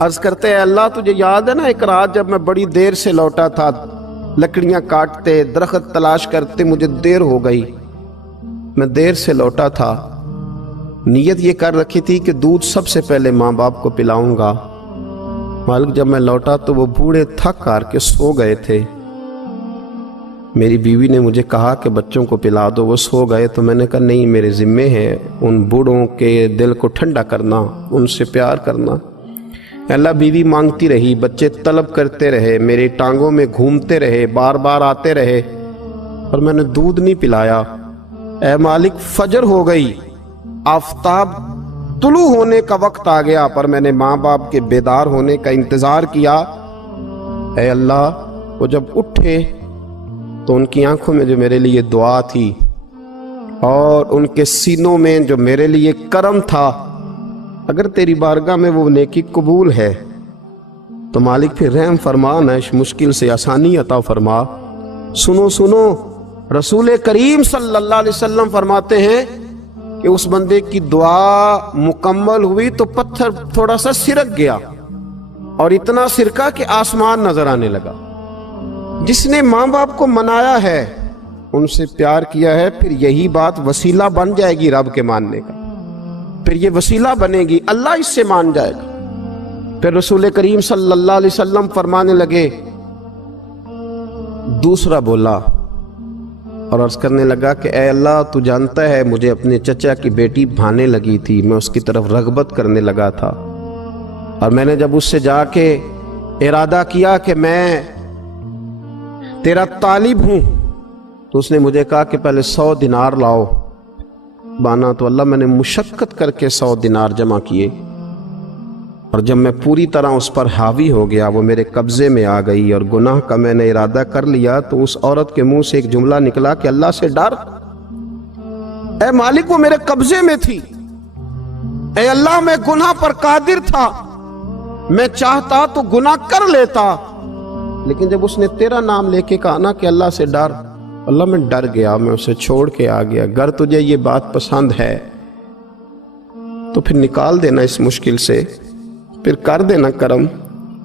عرض کرتے ہیں اللہ تجھے یاد ہے نا ایک رات جب میں بڑی دیر سے لوٹا تھا، لکڑیاں کاٹتے درخت تلاش کرتے مجھے دیر ہو گئی، میں دیر سے لوٹا تھا، نیت یہ کر رکھی تھی کہ دودھ سب سے پہلے ماں باپ کو پلاؤں گا۔ مالک جب میں لوٹا تو وہ بوڑھے تھک کر کے سو گئے تھے۔ میری بیوی نے مجھے کہا کہ بچوں کو پلا دو، وہ سو گئے، تو میں نے کہا نہیں، میرے ذمے ہے ان بوڑھوں کے دل کو ٹھنڈا کرنا، ان سے پیار کرنا۔ اللہ بیوی مانگتی رہی، بچے طلب کرتے رہے، میری ٹانگوں میں گھومتے رہے، بار بار آتے رہے، اور میں نے دودھ نہیں پلایا۔ اے مالک فجر ہو گئی، آفتاب طلوع ہونے کا وقت آ گیا، پر میں نے ماں باپ کے بیدار ہونے کا انتظار کیا۔ اے اللہ وہ جب اٹھے تو ان کی آنکھوں میں جو میرے لیے دعا تھی اور ان کے سینوں میں جو میرے لیے کرم تھا، اگر تیری بارگاہ میں وہ نیکی قبول ہے تو مالک پھر رحم فرما، نہ اس مشکل سے آسانی عطا فرما۔ سنو سنو، رسول کریم صلی اللہ علیہ وسلم فرماتے ہیں کہ اس بندے کی دعا مکمل ہوئی تو پتھر تھوڑا سا سرک گیا، اور اتنا سرکا کہ آسمان نظر آنے لگا۔ جس نے ماں باپ کو منایا ہے، ان سے پیار کیا ہے، پھر یہی بات وسیلہ بن جائے گی رب کے ماننے کا، پھر یہ وسیلہ بنے گی، اللہ اس سے مان جائے گا۔ پھر رسول کریم صلی اللہ علیہ وسلم فرمانے لگے، دوسرا بولا اور عرض کرنے لگا کہ اے اللہ تو جانتا ہے مجھے اپنے چچا کی بیٹی بھانے لگی تھی، میں اس کی طرف رغبت کرنے لگا تھا، اور میں نے جب اس سے جا کے ارادہ کیا کہ میں تیرا طالب ہوں، تو اس نے مجھے کہا کہ پہلے 100 دینار لاؤ بانا، تو اللہ میں نے مشقت کر کے 100 دینار جمع کیے، اور جب میں پوری طرح اس پر حاوی ہو گیا، وہ میرے قبضے میں آ گئی اور گناہ کا میں نے ارادہ کر لیا، تو اس عورت کے منہ سے ایک جملہ نکلا کہ اللہ سے ڈر، اے مالک وہ میرے قبضے میں تھی، اے اللہ میں گناہ پر قادر تھا، میں چاہتا تو گناہ کر لیتا، لیکن جب اس نے تیرا نام لے کے کہا نا کہ اللہ سے ڈر، اللہ میں ڈر گیا، میں اسے چھوڑ کے آ گیا۔ اگر تجھے یہ بات پسند ہے تو پھر نکال دینا اس مشکل سے، پھر کر دینا کرم۔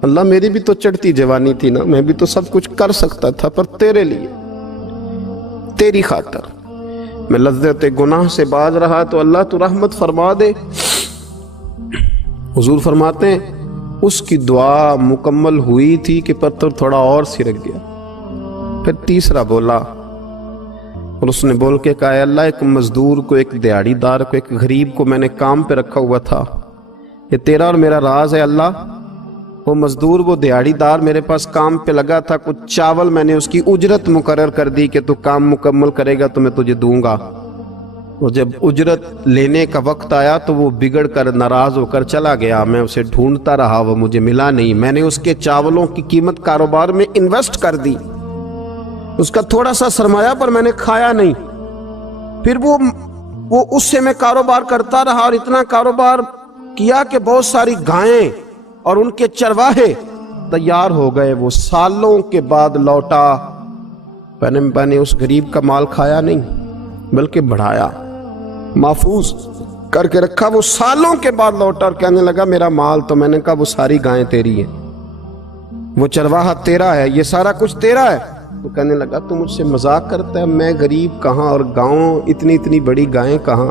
اللہ میری بھی تو چڑھتی جوانی تھی نا، میں بھی تو سب کچھ کر سکتا تھا، پر تیرے لیے، تیری خاطر میں لذت گناہ سے باز رہا، تو اللہ تو رحمت فرما دے۔ حضور فرماتے ہیں اس کی دعا مکمل ہوئی تھی کہ پتھر تھوڑا اور سرک گیا۔ پھر تیسرا بولا اور اس نے بول کے کہا، اے اللہ ایک مزدور کو، ایک دیہڑی دار کو، ایک غریب کو میں نے کام پہ رکھا ہوا تھا، یہ تیرا اور میرا راز ہے اللہ۔ وہ مزدور، وہ دیہڑی دار میرے پاس کام پہ لگا تھا، کچھ چاول میں نے اس کی اجرت مقرر کر دی کہ تو کام مکمل کرے گا تو میں تجھے دوں گا۔ وہ جب اجرت لینے کا وقت آیا تو وہ بگڑ کر ناراض ہو کر چلا گیا، میں اسے ڈھونڈتا رہا، وہ مجھے ملا نہیں، میں نے اس کے چاولوں کی قیمت کاروبار میں انویسٹ کر دی، اس کا تھوڑا سا سرمایہ پر میں نے کھایا نہیں، پھر وہ اس سے میں کاروبار کرتا رہا، اور اتنا کاروبار کیا کہ بہت ساری گائیں اور ان کے چرواہے تیار ہو گئے، وہ سالوں کے بعد لوٹا، میں نے اس غریب کا مال کھایا نہیں بلکہ بڑھایا، محفوظ کر کے رکھا۔ وہ سالوں کے بعد لوٹا اور کہنے لگا میرا مال، تو میں نے کہا وہ ساری گائیں تیری ہیں، وہ چرواہا تیرا ہے، یہ سارا کچھ تیرا ہے۔ تو کہنے لگا تو مجھ سے مذاق کرتا ہے، میں غریب کہاں اور گاؤں اتنی بڑی گائیں کہاں،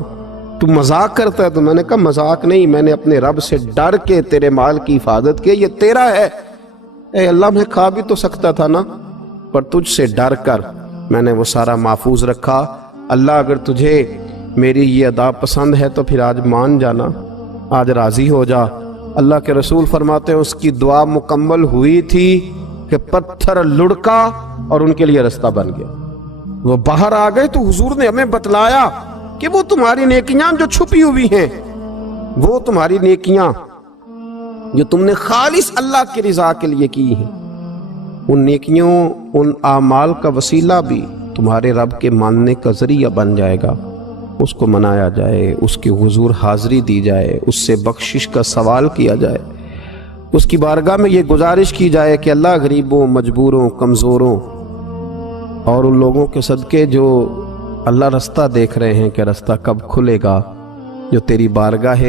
تو مذاق کرتا ہے؟ تو میں نے کہا مذاق نہیں، میں نے اپنے رب سے ڈر کے تیرے مال کی حفاظت کی، یہ تیرا ہے۔ اے اللہ میں کھا بھی تو سکتا تھا نا، پر تجھ سے ڈر کر میں نے وہ سارا محفوظ رکھا۔ اللہ اگر تجھے میری یہ ادا پسند ہے تو پھر آج مان جانا، آج راضی ہو جا۔ اللہ کے رسول فرماتے ہیں اس کی دعا مکمل ہوئی تھی کہ پتھر لڑکا اور ان کے لیے رستہ بن گیا، وہ باہر آ گئے۔ تو حضور نے ہمیں بتلایا کہ وہ تمہاری نیکیاں جو چھپی ہوئی ہیں، وہ تمہاری نیکیاں جو تم نے خالص اللہ کی رضا کے لیے کی ہیں، ان نیکیوں، ان اعمال کا وسیلہ بھی تمہارے رب کے ماننے کا ذریعہ بن جائے گا۔ اس کو منایا جائے، اس کے حضور حاضری دی جائے، اس سے بخشش کا سوال کیا جائے، اس کی بارگاہ میں یہ گزارش کی جائے کہ اللہ غریبوں، مجبوروں، کمزوروں اور ان لوگوں کے صدقے جو اللہ رستہ دیکھ رہے ہیں کہ رستہ کب کھلے گا، جو تیری بارگاہ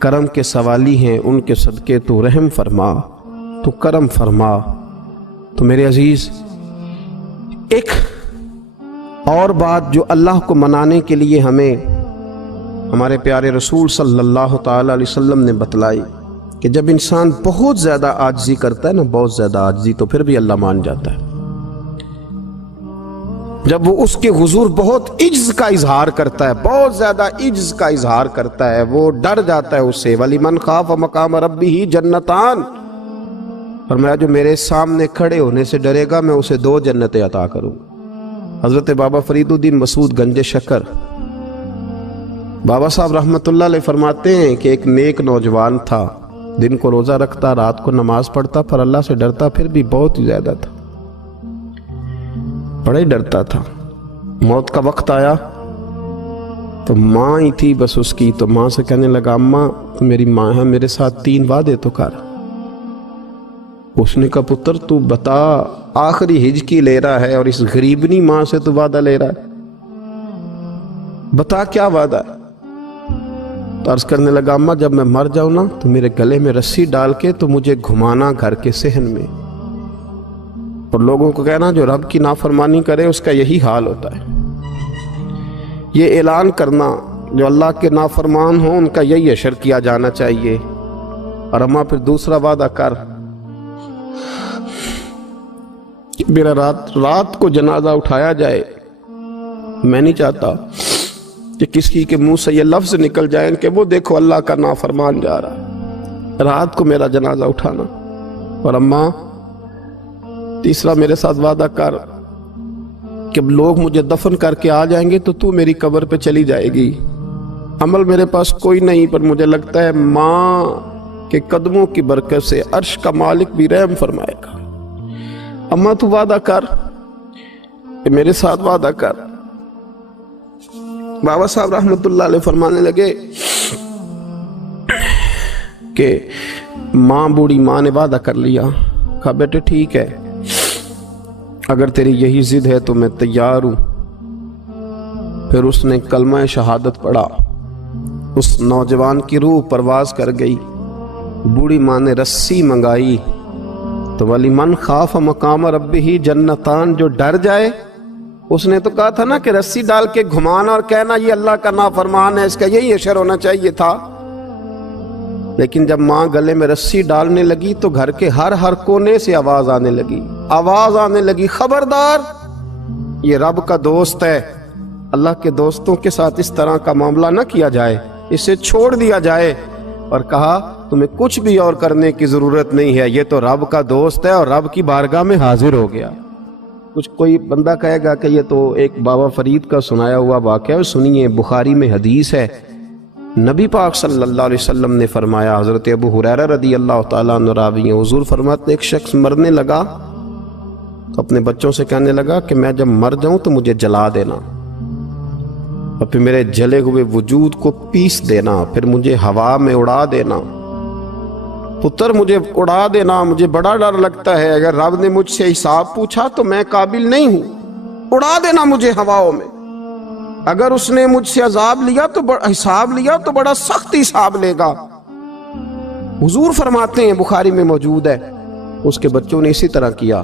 کرم کے سوالی ہیں ان کے صدقے تو رحم فرما، تو کرم فرما۔ تو میرے عزیز، ایک اور بات جو اللہ کو منانے کے لیے ہمیں ہمارے پیارے رسول صلی اللہ تعالی علیہ وسلم نے بتلائی کہ جب انسان بہت زیادہ عاجزی کرتا ہے نا، بہت زیادہ عاجزی، تو پھر بھی اللہ مان جاتا ہے۔ جب وہ اس کے حضور بہت عجز کا اظہار کرتا ہے، بہت زیادہ عجز کا اظہار کرتا ہے، وہ ڈر جاتا ہے اس سے۔ وَلِمَنْ خَافَ مَقَامَ رَبِّهِ جَنَّتَانِ، فرمایا جو میرے سامنے کھڑے ہونے سے ڈرے گا میں اسے 2 جنتیں عطا کروں۔ حضرت بابا فرید الدین مسعود گنج شکر بابا صاحب رحمۃ اللہ علیہ فرماتے ہیں کہ ایک نیک نوجوان تھا، دن کو روزہ رکھتا، رات کو نماز پڑھتا، پر اللہ سے ڈرتا پھر بھی بہت ہی زیادہ تھا، بڑا ہی ڈرتا تھا۔ موت کا وقت آیا تو ماں ہی تھی بس اس کی، تو ماں سے کہنے لگا اماں تو میری ماں ہے، میرے ساتھ 3 وعدے تو کر۔ اس نے کہا پتر تو بتا، آخری ہج کی لے رہا ہے اور اس غریبنی ماں سے تو وعدہ لے رہا ہے، بتا کیا وعدہ ہے؟ تو عرض کرنے لگا اماں جب میں مر جاؤں نا تو میرے گلے میں رسی ڈال کے تو مجھے گھمانا گھر کے صحن میں، اور لوگوں کو کہنا جو رب کی نافرمانی کرے اس کا یہی حال ہوتا ہے۔ یہ اعلان کرنا جو اللہ کے نافرمان ہوں ان کا یہی اشر کیا جانا چاہیے۔ اور اماں پھر دوسرا وعدہ کر، میرا رات کو جنازہ اٹھایا جائے، میں نہیں چاہتا کہ کسی کے منہ سے یہ لفظ نکل جائیں کہ وہ دیکھو اللہ کا نافرمان جا رہا ہے، رات کو میرا جنازہ اٹھانا۔ اور اماں تیسرا میرے ساتھ وعدہ کر کہ لوگ مجھے دفن کر کے آ جائیں گے تو میری قبر پہ چلی جائے گی، عمل میرے پاس کوئی نہیں، پر مجھے لگتا ہے ماں کے قدموں کی برکت سے عرش کا مالک بھی رحم فرمائے گا۔ اماں تو وعدہ کر کہ میرے ساتھ وعدہ کر۔ بابا صاحب رحمۃ اللہ علیہ فرمانے لگے کہ ماں بوڑھی ماں نے وعدہ کر لیا، کہا بیٹے ٹھیک ہے، اگر تیری یہی ضد ہے تو میں تیار ہوں۔ پھر اس نے کلمہ شہادت پڑھا، اس نوجوان کی روح پرواز کر گئی، بوڑھی ماں نے رسی منگائی، تو وَلِمَنْ خَافَ مَقَامَ رَبِّهِ جَنَّتَانِ، جو ڈر جائے، اس نے تو کہا تھا نا کہ رسی ڈال کے گھمانا اور کہنا یہ اللہ کا نافرمان ہے، اس کا یہی اشر ہونا چاہیے تھا۔ لیکن جب ماں گلے میں رسی ڈالنے لگی تو گھر کے ہر کونے سے آواز آنے لگی، خبردار یہ رب کا دوست ہے، اللہ کے دوستوں کے ساتھ اس طرح کا معاملہ نہ کیا جائے، اسے چھوڑ دیا جائے۔ اور کہا تمہیں کچھ بھی اور کرنے کی ضرورت نہیں ہے، یہ تو رب کا دوست ہے اور رب کی بارگاہ میں حاضر ہو گیا۔ کچھ کوئی بندہ کہے گا کہ یہ تو ایک بابا فرید کا سنایا ہوا واقعہ ہے، سنیے، بخاری میں حدیث ہے، نبی پاک صلی اللہ علیہ وسلم نے فرمایا، حضرت ابو ہریرہ رضی اللہ تعالیٰ عنہ راوی ہیں، حضور فرماتے ایک شخص مرنے لگا تو اپنے بچوں سے کہنے لگا کہ میں جب مر جاؤں تو مجھے جلا دینا، اور پھر میرے جلے ہوئے وجود کو پیس دینا، پھر مجھے ہوا میں اڑا دینا، پتر مجھے اڑا دینا، مجھے بڑا ڈر لگتا ہے، اگر رب نے مجھ سے حساب پوچھا تو میں قابل نہیں ہوں، اڑا دینا مجھے ہواؤں میں، اگر اس نے مجھ سے عذاب لیا تو حساب لیا تو بڑا سخت حساب لے گا۔ حضور فرماتے ہیں، بخاری میں موجود ہے، اس کے بچوں نے اسی طرح کیا،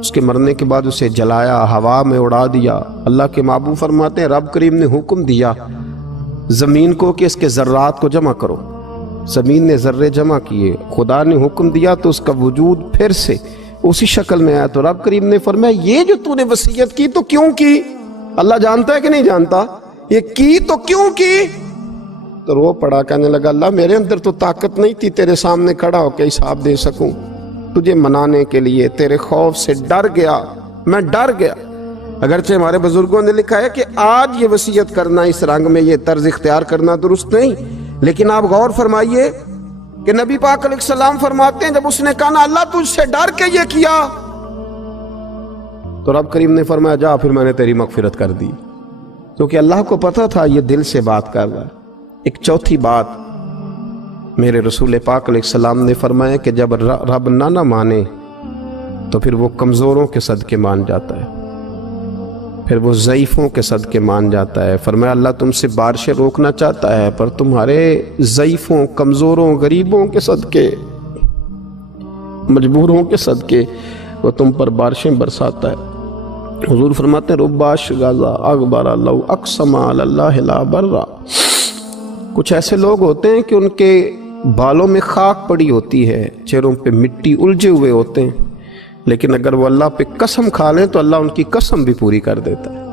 اس کے مرنے کے بعد اسے جلایا، ہوا میں اڑا دیا۔ اللہ کے محبوب فرماتے ہیں رب کریم نے حکم دیا زمین کو کہ اس کے ذرات کو جمع کرو، زمین نے ذرے جمع کیے، خدا نے حکم دیا تو اس کا وجود پھر سے اسی شکل میں آیا، تو رب کریم نے فرمایا یہ جو تو نے وصیت کی تو کیوں کی؟ اللہ جانتا ہے کہ نہیں جانتا؟ یہ کی تو کیوں کی؟ تو رو پڑا، کہنے لگا اللہ میرے اندر تو طاقت نہیں تھی تیرے سامنے کھڑا ہو کے حساب دے سکوں، تجھے منانے کے لیے تیرے خوف سے ڈر گیا، میں ڈر گیا۔ اگرچہ ہمارے بزرگوں نے لکھا ہے کہ آج یہ وصیت کرنا، اس رنگ میں یہ طرز اختیار کرنا درست نہیں، لیکن آپ غور فرمائیے کہ نبی پاک علیہ السلام فرماتے ہیں جب اس نے کہا نا اللہ تجھ سے ڈر کے یہ کیا، تو رب کریم نے فرمایا جا پھر میں نے تیری مغفرت کر دی، کیونکہ اللہ کو پتا تھا یہ دل سے بات کر رہا ہے۔ ایک چوتھی بات میرے رسول پاک علیہ السلام نے فرمایا کہ جب رب نہ مانے تو پھر وہ کمزوروں کے صدقے مان جاتا ہے۔ پھر وہ ضعیفوں کے صدقے مان جاتا ہے۔ فرمایا اللہ تم سے بارشیں روکنا چاہتا ہے، پر تمہارے ضعیفوں، کمزوروں، غریبوں کے صدقے، مجبوروں کے صدقے وہ تم پر بارشیں برساتا ہے۔ حضور فرماتے ہیں رباش غازہ اغبر لو اقسم علی اللہ لا برا۔ کچھ ایسے لوگ ہوتے ہیں کہ ان کے بالوں میں خاک پڑی ہوتی ہے، چہروں پہ مٹی الجھے ہوئے ہوتے ہیں، لیکن اگر وہ اللہ پہ قسم کھا لیں تو اللہ ان کی قسم بھی پوری کر دیتا ہے۔